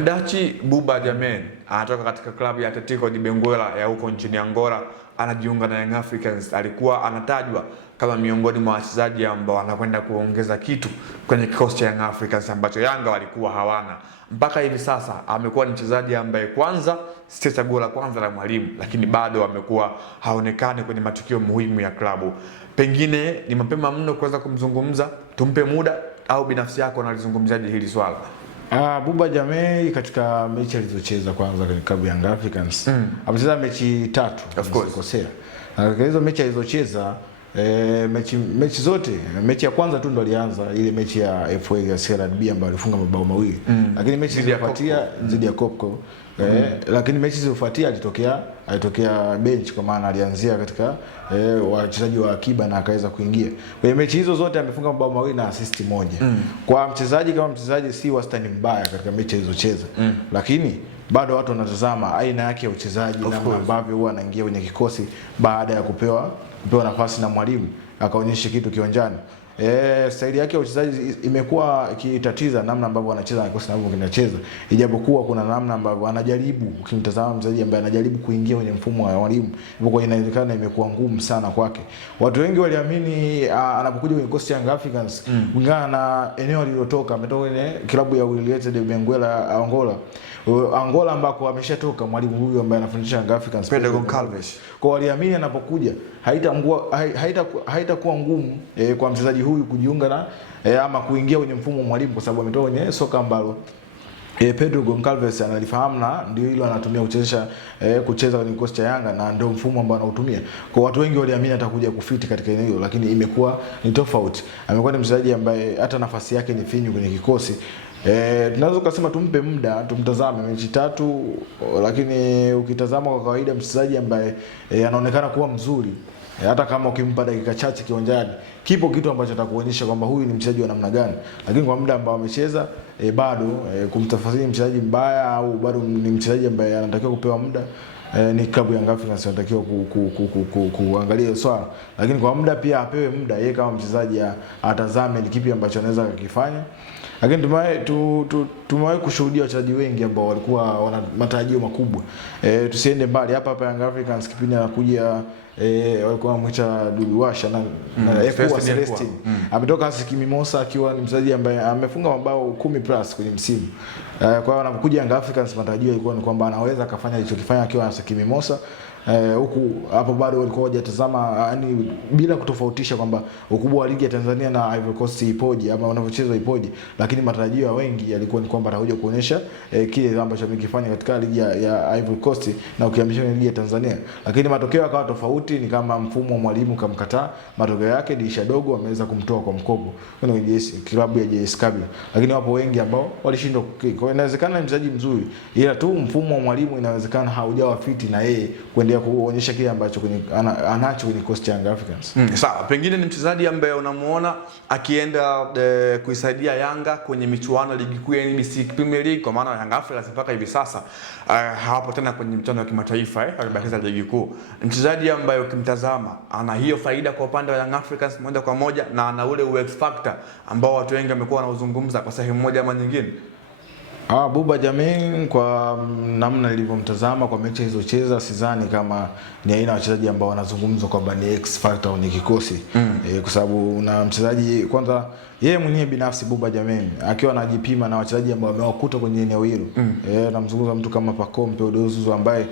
Mdachi Buba Jammeh anatoka katika klabu ya Atletico de Benguela ya huko nchini Angola, anajiunga na Young Africans. Alikuwa anatajwa kama miongoni mwa wachezaji ambao wanakwenda kuongeza kitu kwenye kikosi cha Young Africans ambacho Yanga walikuwa hawana. Mpaka hivi sasa amekuwa ni mchezaji ambaye kwanza si chaguo la kwanza la mwalimu, lakini bado amekuwa haonekani kwenye matukio muhimu ya klabu. Pengine ni mapema mno kuweza kumzungumza, tumpe muda, au binafsi yako analizungumzaje hili swala? Buba Jammeh katika mechi alizocheza kwanza kwenye klabu ya Young Africans amecheza mechi 3 nisikosea. Na katika hizo mechi alizocheza mechi zote, mechi ya kwanza tu ndo alianza ile mechi ya FA ya CRDB ambayo alifunga mabao mawili. Lakini mechi zilizofuatia dhidi ya Kopko, lakini mechi zilizofuatia alitokea bench, kwa maana alianzia katika wachezaji wa akiba na akaweza kuingia. Kwa mechi hizo zote amefunga mabao mawili na assist moja. Kwa mchezaji kama mchezaji si wastani mbaya katika mechi alizocheza. Lakini bado watu wanatazama aina yake ya uchezaji na ambavyo huwa anaingia kwenye kikosi baada ya kupewa nafasi na mwalimu akaonyesha kitu kiwanjani. Staili yake ya uchezaji imekuwa ikitatiza namna ambavyo anacheza na kikosi ambavyo kinacheza. Ijapokuwa kuna namna ambavyo anajaribu, ukimtazama mchezaji ambaye anajaribu kuingia kwenye mfumo wa mwalimu, ipokuwa inaonekana imekuwa ngumu sana kwake. Watu wengi waliamini anapokuja kwenye kikosi cha Young Africans kulingana na eneo alilotoka, ametoka kwenye klabu ya Wydad de Benguela Angola ambako ameshatoka mwalimu huyu ambaye anafundisha Young Africans, Pedro Goncalves. Kwa waliamini anapokuja haitakuwa ngumu kwa mchezaji huyu kujiunga na ama kuingia kwenye mfumo wa mwalimu, kwa sababu ametoka kwenye soka ambalo Pedro Goncalves analifahamu na ndio hilo anatumia kucheza kwenye kikosi cha Yanga, na ndio mfumo ambao anautumia. Kwa watu wengi waliamini atakuja kufiti katika eneo hilo, lakini imekuwa ni tofauti. Amekuwa ni mchezaji ambaye hata nafasi yake ni finyu kwenye kikosi. Tunaweza kusema tumpe muda, tumtazame mechi 3, lakini ukitazama kwa kawaida mchezaji ambaye anaonekana kuwa mzuri, hata kama ukimpa dakika chache kiwanjani, kipo kitu ambacho atakuonyesha kwamba huyu ni mchezaji wa namna gani. Lakini kwa muda ambao amecheza bado kumtafasiri mchezaji mbaya au bado ni mchezaji ambaye anatakiwa kupewa muda, ni klabu ya Young Africans anatakiwa kuangalia swala. Lakini kwa muda pia apewe muda yeye kama mchezaji, atazame ni kipi ambacho anaweza kukifanya. Lakini tumewahi kushuhudia wachezaji wengi ambao walikuwa wana matarajio makubwa. Tusiende mbali hapa Young Africans kipindi anakuja walikuwa wanamuita Duduwasha na Ekuwa Celestine. Ametoka Asiki Mimosa akiwa ni mchezaji ambaye amefunga mabao 10+ kwenye msimu. Kwa hiyo anapokuja Young Africans matarajio yalikuwa ni kwamba anaweza akafanya alichokifanya akiwa Asiki Mimosa. Huku hapo bado walikuwa hawajatazama, yani bila kutofautisha kwamba ukubwa wa ligi ya Tanzania na Ivory Coast ipoje ama wanavyocheza ipoje, lakini matarajio ya wengi yalikuwa ni kwamba atakuja kuonyesha kile ambacho amekifanya katika ligi ya Ivory Coast na ukiamisha na ligi ya Tanzania. Lakini matokeo yakawa tofauti, ni kama mfumo wa mwalimu kamkataa. Matokeo yake dirisha dogo ameweza kumtoa kwa mkopo kwenye klabu ya JS Kabylie. Lakini wapo wengi ambao walishindwa. Kwa inawezekana ni mchezaji mzuri, ila tu mfumo wa mwalimu inawezekana haujawa fiti na yeye kuendelea kuonyesha kile ambacho anacho kwenye kikosi cha Young Africans. Sawa, pengine ni mchezaji ambaye unamuona akienda kuisaidia Yanga kwenye michuano ya ligi kuu ya NBC Premier League, kwa maana Young Africans mpaka hivi sasa hapo tena kwenye michuano ya kimataifa akibakiza ligi kuu. Mchezaji ambaye ukimtazama ana hiyo faida kwa upande wa Young Africans moja kwa moja, na ana ule X factor ambao watu wengi wamekuwa wanauzungumza kwa sehemu moja ama nyingine. Buba Jammeh kwa namna nilivyomtazama kwa mechi hizocheza, sidhani kama ni aina ya wachezaji ambao wanazungumzwa kwamba ni X factor kwenye kikosi. Kwa sababu na mchezaji kwanza yeye mwenyewe binafsi Buba Jammeh akiwa anajipima na wachezaji ambao wamewakuta kwenye eneo hilo. Namzungumza mtu kama Pacome Odozuzu ambaye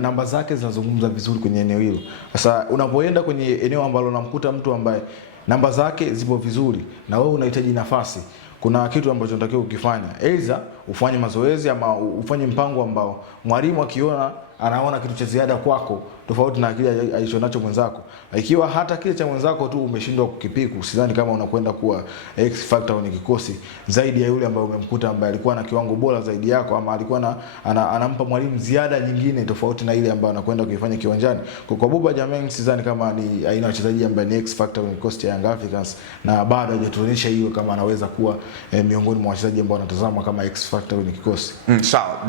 namba zake zinazungumza vizuri kwenye eneo hilo. Sasa unapoenda kwenye eneo ambalo unamkuta mtu ambaye namba zake zipo vizuri na wewe unahitaji nafasi, kuna kitu ambacho unatakiwa ukifanya. Aidha ufanye mazoezi ama ufanye mpango ambao mwalimu akiona anaona kitu cha ziada kwako tofauti na kile alichonacho mwenzako. Ikiwa hata kile cha mwenzako tu umeshindwa kukipiku, sidhani kama unakwenda kuwa X factor kwenye kikosi zaidi ya yule ambaye umemkuta ambaye alikuwa na kiwango bora zaidi yako, ama alikuwa anampa mwalimu ziada nyingine tofauti na ile ambayo anakwenda kuifanya kiwanjani. Kwa Buba Jammeh sidhani kama ni aina ya wachezaji ambaye ni X factor kwenye kikosi cha Young Africans, na bado hajatuonyesha hiyo kama anaweza kuwa miongoni mwa wachezaji ambao wanatazama kama X factor kwenye kikosi. Sawa,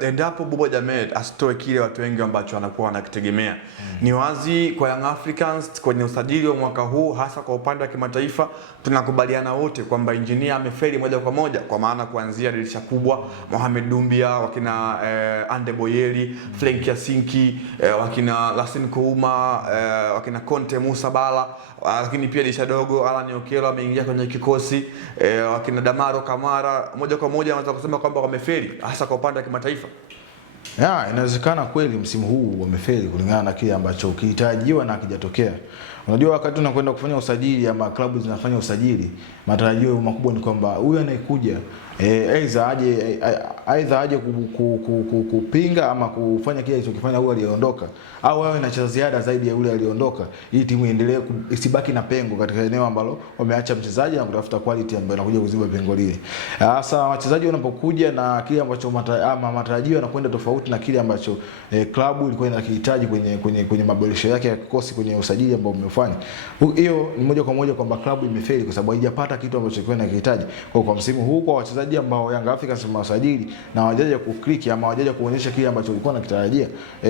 endapo Buba Jammeh asitoe kile watu wengi ambacho wanakuwa wanakitegemea. Ni wazi kwa Young Africans kwenye usajili wa mwaka huu, hasa kwa upande wa kimataifa, tunakubaliana wote kwamba Engineer amefeli moja kwa moja, kwa maana kuanzia dirisha kubwa Mohamed Dumbia, wakina Ande Boyeli, Frenkie Yasinki, wakina Lassine Kouma, wakina Conte Musa Bala, lakini pia dirisha dogo Alan Okello ameingia kwenye kikosi, wakina Damaro Kamara, moja kwa moja anaweza kusema kwamba wamefeli hasa kwa upande wa kimataifa. Inawezekana kweli msimu huu wamefeli kulingana na kile ambacho kilitarajiwa na kijatokea. Unajua wakati unakwenda kufanya usajili ama klabu zinafanya usajili, matarajio makubwa ni kwamba huyu anayekuja aidha aje kupinga ama kufanya kile alichokifanya huyu aliondoka, au awe na cha ziada zaidi ya yule aliondoka, ili timu iendelee isibaki na pengo katika eneo ambalo wameacha mchezaji na kutafuta quality ambayo inakuja kuziba pengo lile. Sasa wachezaji wanapokuja na kile ambacho matarajio yanakwenda tofauti na kile ambacho klabu ilikuwa inakihitaji kwenye maboresho yake ya kikosi kwenye usajili ambao umefanya, hiyo ni moja kwa moja kwamba klabu imefeli kwa sababu haijapata kitu ambacho ilikuwa inakihitaji. Kwa msimu huu kwa wachezaji ambao Young Africans wamewasajili na hawajaja kukliki ama hawajaja kuonyesha kile ambacho walikuwa wanakitarajia,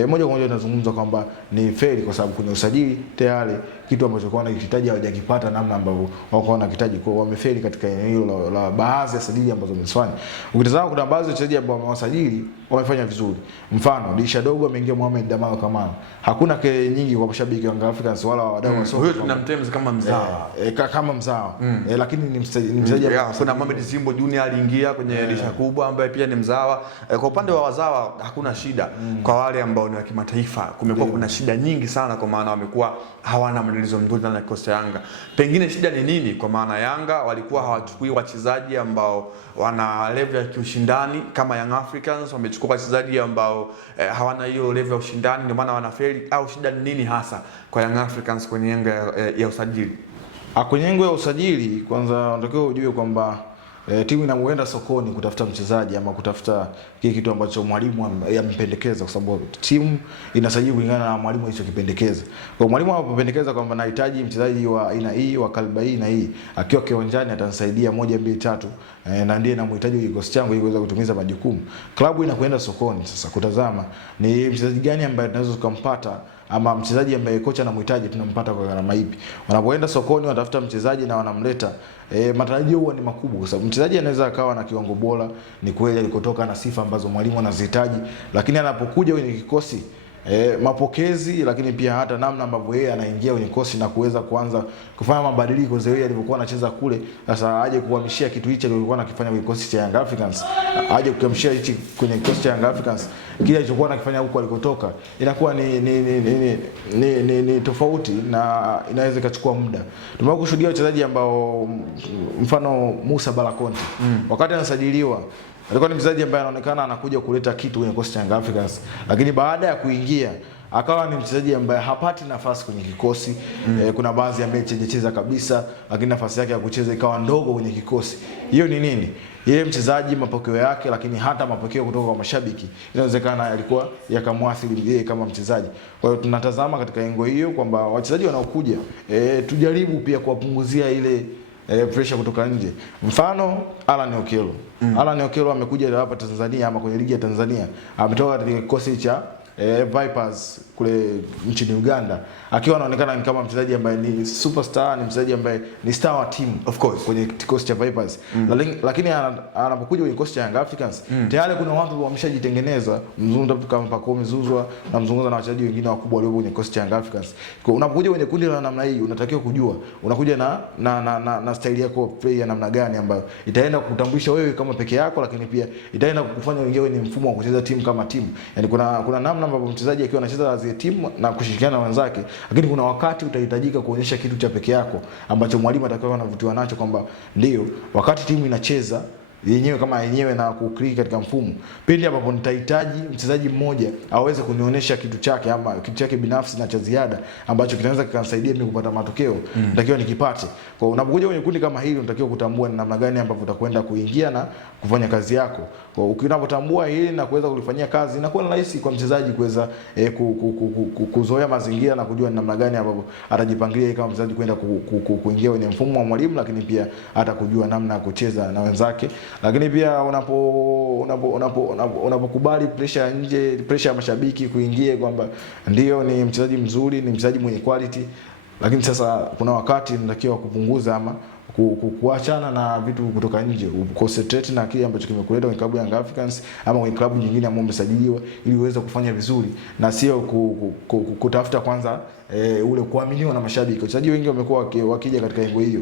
moja kwa moja tunazungumza kwamba ni feli, kwa sababu kwenye usajili tayari kitu ambacho walikuwa wanakihitaji hawajakipata namna ambavyo walikuwa wanakihitaji. Kwa wamefeli katika eneo hilo la baadhi ya sajili ambazo wamefanya. Ukitazama kuna baadhi ya wachezaji ambao wamewasajili wamefanya vizuri. Mfano dirisha dogo ameingia Mohamed Damaro Kamara. Hakuna kelele nyingi kwa mashabiki wa Young Africans wala wadau wa soka. Huyo tunamtemza kama mzawa. Kama mzawa. Lakini ni mchezaji kuna Mohamed Zimbo Junior aliingia kwenye dirisha kubwa ambaye pia ni mzawa. Kwa upande wa wazawa hakuna shida. Kwa wale ambao ni wa kimataifa kumekuwa kuna shida nyingi sana, kwa maana wamekuwa hawana mwendelezo mzuri na kikosi cha Yanga. Pengine shida ni nini? Kwa maana Yanga walikuwa hawachukui wachezaji ambao wana level ya kiushindani kama Young Africans, wamechukua wachezaji ambao hawana hiyo level ya ushindani, ndio maana wanafeli. Au shida ni nini hasa kwa Young Africans kwenye engo ya usajili? Kwenye engo ya usajili, kwanza unatakiwa ujue kwamba timu inamuenda sokoni kutafuta mchezaji ama kutafuta kile kitu ambacho mwalimu amependekeza, kwa sababu timu inasajili kulingana na mwalimu alichokipendekeza. Kwa mwalimu anapopendekeza kwamba nahitaji mchezaji wa aina hii, wa kalba hii na hii, akiwa kiwanjani atanisaidia 1 2 3, na ndiye namhitaji kikosi changu ili kuweza kutumiza majukumu. Klabu inakwenda sokoni sasa kutazama ni mchezaji gani ambaye tunaweza kumpata, ama mchezaji ambaye kocha anamhitaji tunampata kwa gharama ipi. Wanapoenda sokoni wanatafuta mchezaji na wanamleta, matarajio huwa ni makubwa, kwa sababu mchezaji anaweza akawa na kiwango bora, ni kweli alikotoka na sifa ambazo mwalimu anazihitaji, lakini anapokuja kwenye kikosi mapokezi, lakini pia hata namna ambavyo yeye anaingia kwenye kikosi na kuweza kuanza kufanya mabadiliko zaidi alivyokuwa anacheza kule, sasa aje kuhamishia kitu hicho alivyokuwa anakifanya kwenye kikosi cha Young Africans, aje kuhamishia hichi kwenye kikosi cha Young Africans, kile alichokuwa anakifanya huko alikotoka inakuwa ni tofauti na inaweza ikachukua muda. Tumewahi kushuhudia wachezaji ambao mfano Musa Bala Conte wakati anasajiliwa alikuwa ni mchezaji ambaye anaonekana anakuja kuleta kitu kwenye kikosi cha Young Africans, lakini baada ya kuingia akawa ni mchezaji ambaye hapati nafasi kwenye kikosi. Kuna baadhi ya mechi hajacheza kabisa, lakini nafasi yake ya kucheza ikawa ndogo kwenye kikosi. Hiyo ni nini? Yeye mchezaji, mapokeo yake, lakini hata mapokeo kutoka kwa mashabiki inawezekana yalikuwa yakamwathiri yeye kama mchezaji. Kwa hiyo tunatazama katika engo hiyo kwamba wachezaji wanaokuja tujaribu pia kuwapunguzia ile pressure kutoka nje. Mfano Alan Okello. Alan Okello amekuja hapa Tanzania ama kwenye ligi ya Tanzania. Ametoka katika kikosi cha Vipers kule nchini Uganda, akiwa anaonekana ni kama mchezaji ambaye ni superstar, ni mchezaji ambaye ni star wa team of course kwenye kikosi cha Vipers. Lakini anapokuja kwenye kikosi cha Young Africans tayari kuna watu wameshajitengeneza, mzungumza mtu kama Pacome Zouzoua na mzungumza na wachezaji wengine wakubwa walio kwenye kikosi cha Young Africans. Kwa unapokuja kwenye kundi la namna hii unatakiwa kujua unakuja na style yako play ya namna gani ambayo itaenda kukutambulisha wewe kama peke yako, lakini pia itaenda kukufanya uingie kwenye mfumo wa kucheza timu kama timu. Yani kuna namna ambapo mchezaji akiwa anacheza as a team na kushirikiana na wenzake, lakini kuna wakati utahitajika kuonyesha kitu cha peke yako ambacho mwalimu atakayokuwa anavutiwa nacho, kwamba ndio wakati timu inacheza yenyewe kama yenyewe na kukliki katika mfumo, pindi ambapo nitahitaji mchezaji mmoja aweze kunionyesha kitu chake ama kitu chake binafsi na cha ziada ambacho kinaweza kikanisaidia mimi kupata matokeo, natakiwa nikipate. Kwa unapokuja kwenye kundi kama hili unatakiwa kutambua ni namna gani ambapo utakwenda kuingia na kufanya kazi yako. Kwa unapotambua hili na kuweza kulifanyia kazi, inakuwa ni rahisi kwa mchezaji kuweza kuzoea mazingira na kujua ni namna gani ambapo atajipangilia kama mchezaji kwenda kuingia kwenye mfumo wa mwalimu, lakini pia hata kujua namna ya kucheza na wenzake Lakini pia unapokubali pressure ya nje, pressure ya mashabiki kuingia kwamba ndio ni mchezaji mzuri, ni mchezaji mwenye quality, lakini sasa kuna wakati unatakiwa kupunguza ama kuachana na vitu kutoka nje, concentrate na kile ambacho kimekuleta kwenye klabu ya Young Africans ama kwenye klabu nyingine ambayo umesajiliwa, ili uweze kufanya vizuri na sio kutafuta kwanza ule kuaminiwa na mashabiki. Wachezaji wengi wamekuwa wakija katika engo hiyo.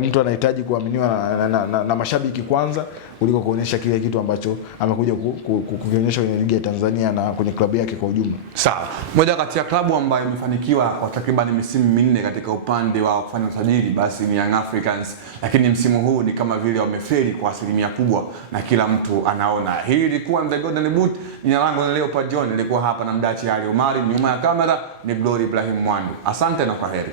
Mtu anahitaji kuaminiwa na mashabiki kwanza kuliko kuonyesha kile kitu ambacho amekuja kukionyesha kwenye ligi ya Tanzania na kwenye klabu yake kwa ujumla. Sawa. Moja kati ya klabu ambayo imefanikiwa kwa takriban misimu minne katika upande wa kufanya usajili basi ni Young Africans, lakini msimu huu ni kama vile wamefeli kwa asilimia kubwa na kila mtu anaona. Hii ilikuwa The Golden Boot. Jina langu ni Leopard John, nilikuwa hapa na Mdachi Ali Omari, nyuma ya kamera ni Glory Ibrahim Mwandu. Asante na kwaheri.